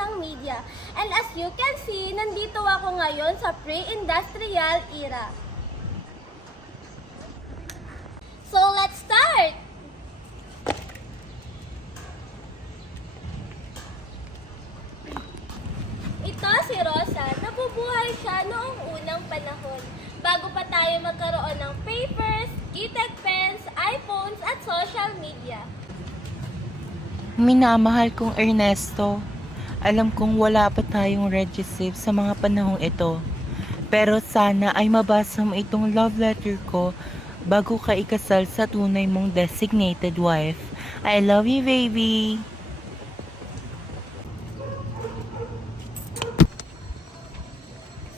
ng media. And as you can see, nandito ako ngayon sa pre-industrial era. So let's start! Ito si Rosa, nabubuhay siya noong unang panahon. Bago pa tayo magkaroon ng papers, e-tech pens, iPhones at social media. Minamahal kong Ernesto, alam kong wala pa tayong regicide sa mga panahong ito. Pero sana ay mabasa mo itong love letter ko bago ka ikasal sa tunay mong designated wife. I love you, baby!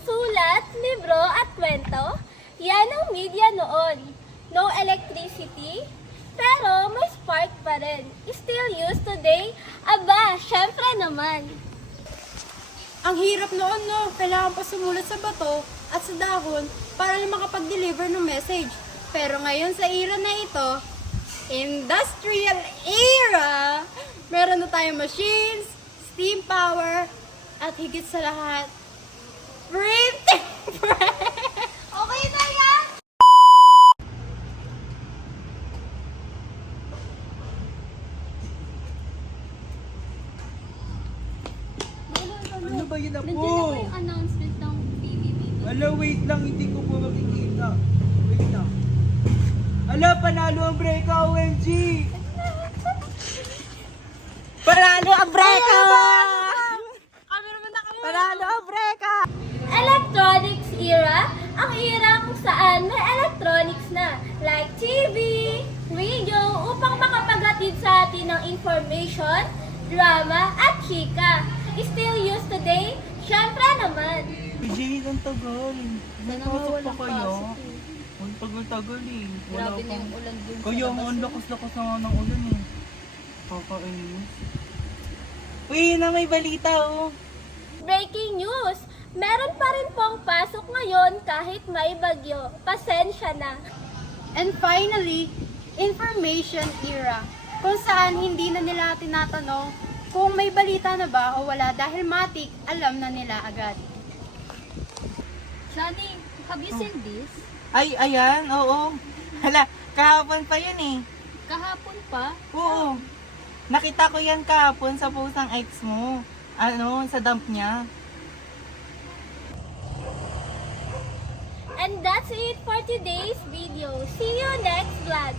Sulat, libro at kwento, yan ang media noon. No electricity, pero may spark pa rin. Still used today? Aba, syempre naman. Ang hirap noon, no? Kailangan pa sumulat sa bato at sa dahon para lang makapag-deliver ng message. Pero ngayon sa era na ito, industrial era, meron na tayong machines, steam power, at higit sa lahat, printing press! Okay na yan! Ano ba yun Nandiyan na ako? po yung announcement ng PBB. Ala, wait lang, hindi ko po makikita. Wait lang. Ala, panalo ang break, OMG! Panalo ang breka! Cameraman na kami! Panalo ang breka! Electronics era, ang era kung saan may electronics na, like TV, radio, upang makapaghatid sa atin ng information, drama, at chika. Still used today? Syempre naman. PJ, ang tagal. Napasok pa kayo? Ang tagal-tagal eh. Grabe na yung ulan dun sa Kaya labas. ang lakas-lakas na nga ng ulan eh. Kakainis. Uy, na may balita oh. Breaking news! Meron pa rin pong pasok ngayon kahit may bagyo. Pasensya na. And finally, information era, kung saan hindi na nila tinatanong kung may balita na ba o wala dahil matik, alam na nila agad. Johnny, have you seen this? Ay, ayan, oo. Hala, kahapon pa yun eh. Kahapon pa? Oo. Nakita ko yan kahapon sa post ng ex mo. Ano, sa dump niya. And that's it for today's video. See you next vlog.